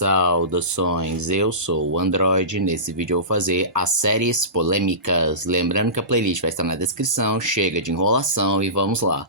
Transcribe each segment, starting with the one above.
Saudações, eu sou o Android. Nesse vídeo eu vou fazer as séries polêmicas. Lembrando que a playlist vai estar na descrição, chega de enrolação e vamos lá.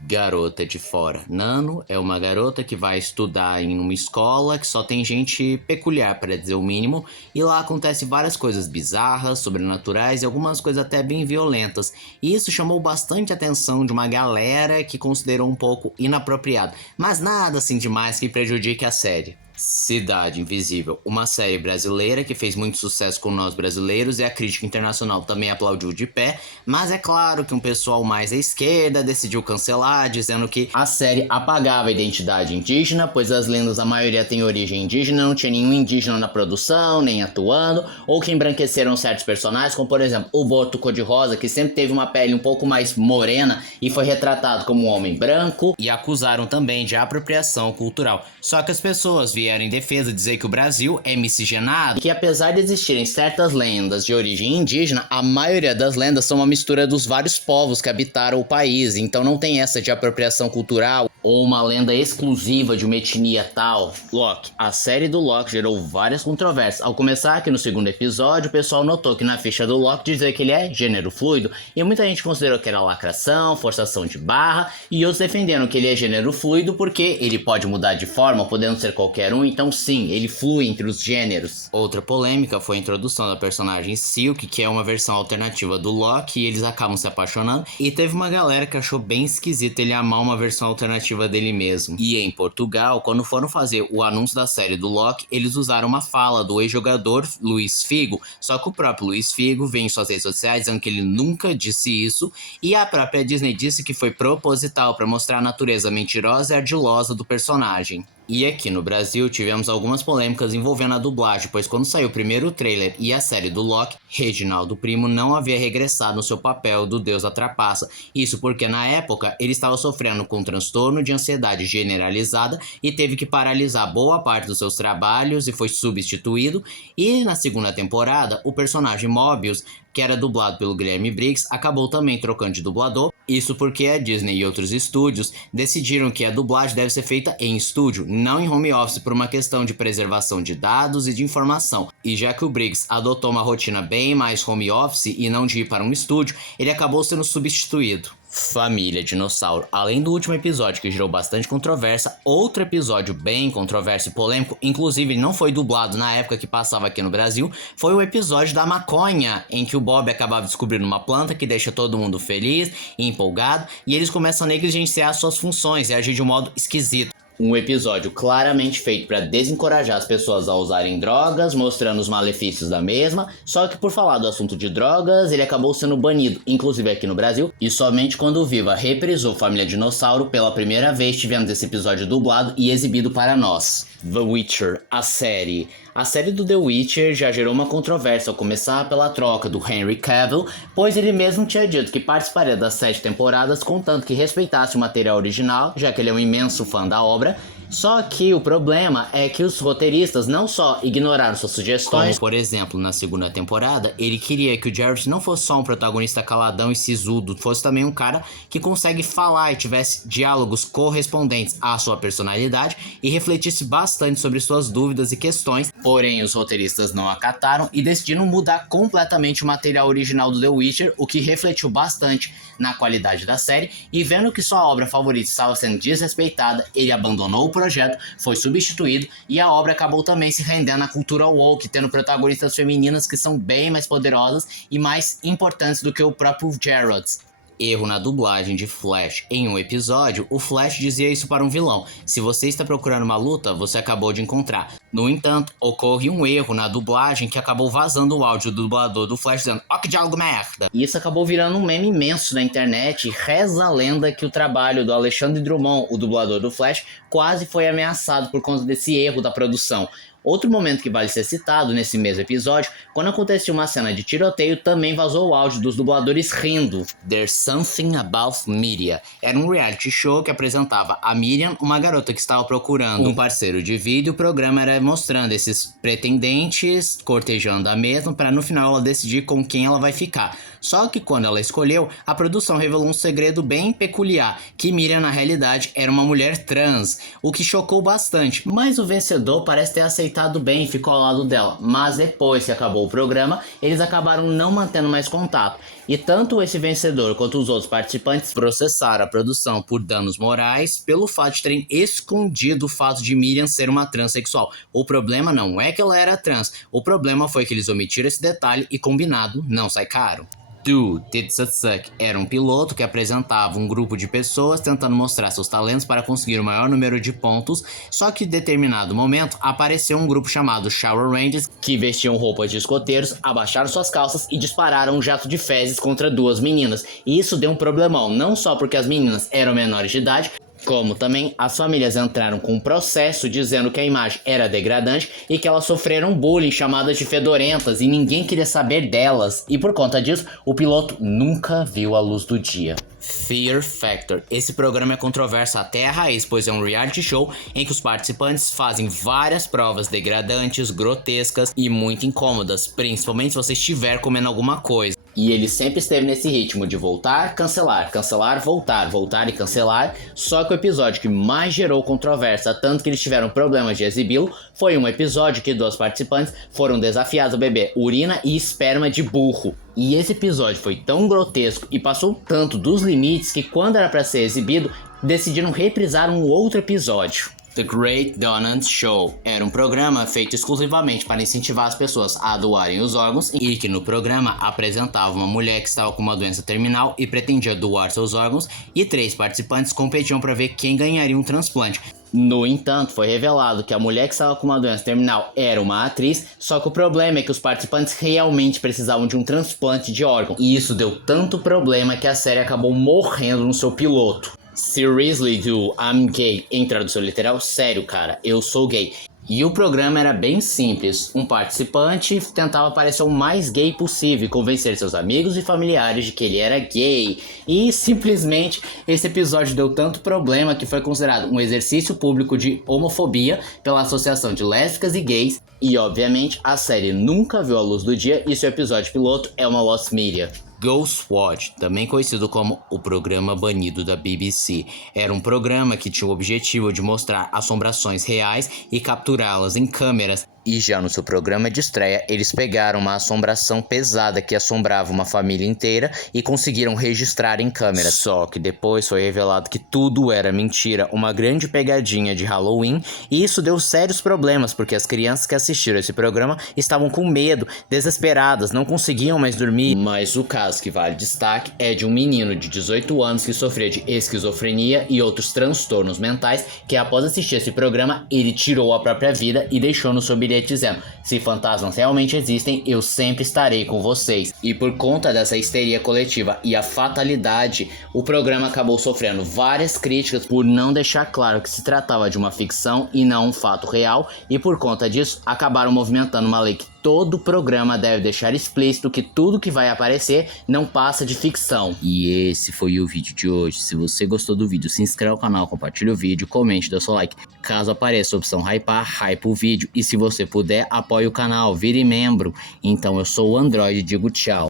Garota de Fora. Nano é uma garota que vai estudar em uma escola que só tem gente peculiar, para dizer o mínimo, e lá acontece várias coisas bizarras, sobrenaturais e algumas coisas até bem violentas. E isso chamou bastante atenção de uma galera que considerou um pouco inapropriado, mas nada assim demais que prejudique a série. Cidade Invisível, uma série brasileira que fez muito sucesso com nós brasileiros e a crítica internacional também aplaudiu de pé, mas é claro que um pessoal mais à esquerda decidiu cancelar, dizendo que a série apagava a identidade indígena, pois as lendas a maioria tem origem indígena, não tinha nenhum indígena na produção, nem atuando, ou que embranqueceram certos personagens, como por exemplo o Boto Cor-de-Rosa, que sempre teve uma pele um pouco mais morena e foi retratado como um homem branco, e acusaram também de apropriação cultural. Só que as pessoas vieram em defesa dizer que o Brasil é miscigenado e que apesar de existirem certas lendas de origem indígena, a maioria das lendas são uma mistura dos vários povos que habitaram o país, então não tem essa de apropriação cultural ou uma lenda exclusiva de uma etnia tal. Loki. A série do Loki gerou várias controvérsias. Ao começar aqui no segundo episódio, o pessoal notou que na ficha do Loki dizia que ele é gênero fluido, e muita gente considerou que era lacração, forçação de barra, e outros defenderam que ele é gênero fluido porque ele pode mudar de forma, podendo ser qualquer um, então sim, ele flui entre os gêneros. Outra polêmica foi a introdução da personagem Silk, que é uma versão alternativa do Loki, e eles acabam se apaixonando, e teve uma galera que achou bem esquisito ele amar uma versão alternativa dele mesmo. E em Portugal, quando foram fazer o anúncio da série do Loki, eles usaram uma fala do ex-jogador Luís Figo, só que o próprio Luís Figo vem em suas redes sociais dizendo que ele nunca disse isso, e a própria Disney disse que foi proposital para mostrar a natureza mentirosa e ardilosa do personagem. E aqui no Brasil tivemos algumas polêmicas envolvendo a dublagem, pois quando saiu o primeiro trailer e a série do Loki, Reginaldo Primo não havia regressado no seu papel do Deus da Trapaça. Isso porque na época ele estava sofrendo com um transtorno de ansiedade generalizada e teve que paralisar boa parte dos seus trabalhos e foi substituído. E na segunda temporada, o personagem Mobius, que era dublado pelo Guilherme Briggs, acabou também trocando de dublador. Isso porque a Disney e outros estúdios decidiram que a dublagem deve ser feita em estúdio, não em home office, por uma questão de preservação de dados e de informação. E já que o Briggs adotou uma rotina bem mais home office e não de ir para um estúdio, ele acabou sendo substituído. Família Dinossauro. Além do último episódio que gerou bastante controvérsia, outro episódio bem controverso e polêmico, inclusive ele não foi dublado na época que passava aqui no Brasil, foi o episódio da maconha, em que o Bob acabava descobrindo uma planta que deixa todo mundo feliz e empolgado, e eles começam a negligenciar suas funções e agir de um modo esquisito. Um episódio claramente feito para desencorajar as pessoas a usarem drogas, mostrando os malefícios da mesma, só que por falar do assunto de drogas, ele acabou sendo banido, inclusive aqui no Brasil, e somente quando o Viva reprisou Família Dinossauro, pela primeira vez tivemos esse episódio dublado e exibido para nós. The Witcher, a série. A série do The Witcher já gerou uma controvérsia ao começar pela troca do Henry Cavill, pois ele mesmo tinha dito que participaria das 7 temporadas, contanto que respeitasse o material original, já que ele é um imenso fã da obra. Só que o problema é que os roteiristas não só ignoraram suas sugestões, como por exemplo na segunda temporada, ele queria que o Geralt não fosse só um protagonista caladão e sisudo, fosse também um cara que consegue falar e tivesse diálogos correspondentes à sua personalidade e refletisse bastante sobre suas dúvidas e questões. Porém, os roteiristas não acataram e decidiram mudar completamente o material original do The Witcher, o que refletiu bastante na qualidade da série, e vendo que sua obra favorita estava sendo desrespeitada, ele abandonou o projeto, foi substituído e a obra acabou também se rendendo à cultura woke, tendo protagonistas femininas que são bem mais poderosas e mais importantes do que o próprio Geralt. Erro na dublagem de Flash. Em um episódio, o Flash dizia isso para um vilão: se você está procurando uma luta, você acabou de encontrar. No entanto, ocorre um erro na dublagem que acabou vazando o áudio do dublador do Flash dizendo "ó que diálogo merda". E isso acabou virando um meme imenso na internet, e reza a lenda que o trabalho do Alexandre Drummond, o dublador do Flash, quase foi ameaçado por conta desse erro da produção. Outro momento que vale ser citado nesse mesmo episódio, quando acontecia uma cena de tiroteio, também vazou o áudio dos dubladores rindo. There's Something About Media era um reality show que apresentava a Miriam, uma garota que estava procurando um parceiro de vida, e o programa era mostrando esses pretendentes cortejando a mesma para no final ela decidir com quem ela vai ficar. Só que quando ela escolheu, a produção revelou um segredo bem peculiar, que Miriam na realidade era uma mulher trans, o que chocou bastante, mas o vencedor parece ter aceitado bem e ficou ao lado dela. Mas depois que acabou o programa, eles acabaram não mantendo mais contato, e tanto esse vencedor quanto os outros participantes processaram a produção por danos morais pelo fato de terem escondido o fato de Miriam ser uma transexual. O problema não é que ela era trans, o problema foi que eles omitiram esse detalhe e combinado não sai caro. Do Tits That Suck era um piloto que apresentava um grupo de pessoas tentando mostrar seus talentos para conseguir o maior número de pontos, só que em determinado momento apareceu um grupo chamado Shower Rangers que vestiam roupas de escoteiros, abaixaram suas calças e dispararam um jato de fezes contra duas meninas. E isso deu um problemão, não só porque as meninas eram menores de idade, como também as famílias entraram com um processo dizendo que a imagem era degradante e que elas sofreram bullying, chamadas de fedorentas, e ninguém queria saber delas. E por conta disso, o piloto nunca viu a luz do dia. Fear Factor. Esse programa é controverso até a raiz, pois é um reality show em que os participantes fazem várias provas degradantes, grotescas e muito incômodas, principalmente se você estiver comendo alguma coisa. E ele sempre esteve nesse ritmo de voltar, cancelar, cancelar, voltar, voltar e cancelar. Só que o episódio que mais gerou controvérsia, tanto que eles tiveram problemas de exibi-lo, foi um episódio que duas participantes foram desafiadas a beber urina e esperma de burro. E esse episódio foi tão grotesco e passou tanto dos limites que, quando era para ser exibido, decidiram reprisar um outro episódio. The Great Donut Show era um programa feito exclusivamente para incentivar as pessoas a doarem os órgãos, e que no programa apresentava uma mulher que estava com uma doença terminal e pretendia doar seus órgãos, e 3 participantes competiam para ver quem ganharia um transplante. No entanto, foi revelado que a mulher que estava com uma doença terminal era uma atriz, só que o problema é que os participantes realmente precisavam de um transplante de órgão, e isso deu tanto problema que a série acabou morrendo no seu piloto. Seriously do I'm gay, em tradução literal, sério cara, eu sou gay. E o programa era bem simples, um participante tentava parecer o mais gay possível e convencer seus amigos e familiares de que ele era gay. E simplesmente esse episódio deu tanto problema que foi considerado um exercício público de homofobia pela Associação de Lésbicas e Gays. E obviamente a série nunca viu a luz do dia e seu episódio piloto é uma lost media. Ghostwatch, também conhecido como o programa banido da BBC, era um programa que tinha o objetivo de mostrar assombrações reais e capturá-las em câmeras. E já no seu programa de estreia, eles pegaram uma assombração pesada que assombrava uma família inteira e conseguiram registrar em câmeras. Só que depois foi revelado que tudo era mentira, uma grande pegadinha de Halloween, e isso deu sérios problemas, porque as crianças que assistiram esse programa estavam com medo, desesperadas, não conseguiam mais dormir. Mas o caso que vale destaque é de um menino de 18 anos que sofria de esquizofrenia e outros transtornos mentais, que após assistir esse programa, ele tirou a própria vida e deixou no seu bilhete dizendo: se fantasmas realmente existem, eu sempre estarei com vocês. E por conta dessa histeria coletiva e a fatalidade, o programa acabou sofrendo várias críticas por não deixar claro que se tratava de uma ficção e não um fato real, e por conta disso acabaram movimentando uma lei que todo programa deve deixar explícito que tudo que vai aparecer não passa de ficção. E esse foi o vídeo de hoje. Se você gostou do vídeo, se inscreva no canal, compartilhe o vídeo, comente, dê seu like. Caso apareça a opção hypar, hype o vídeo. E se você puder, apoie o canal, vire membro. Então eu sou o Android e digo tchau.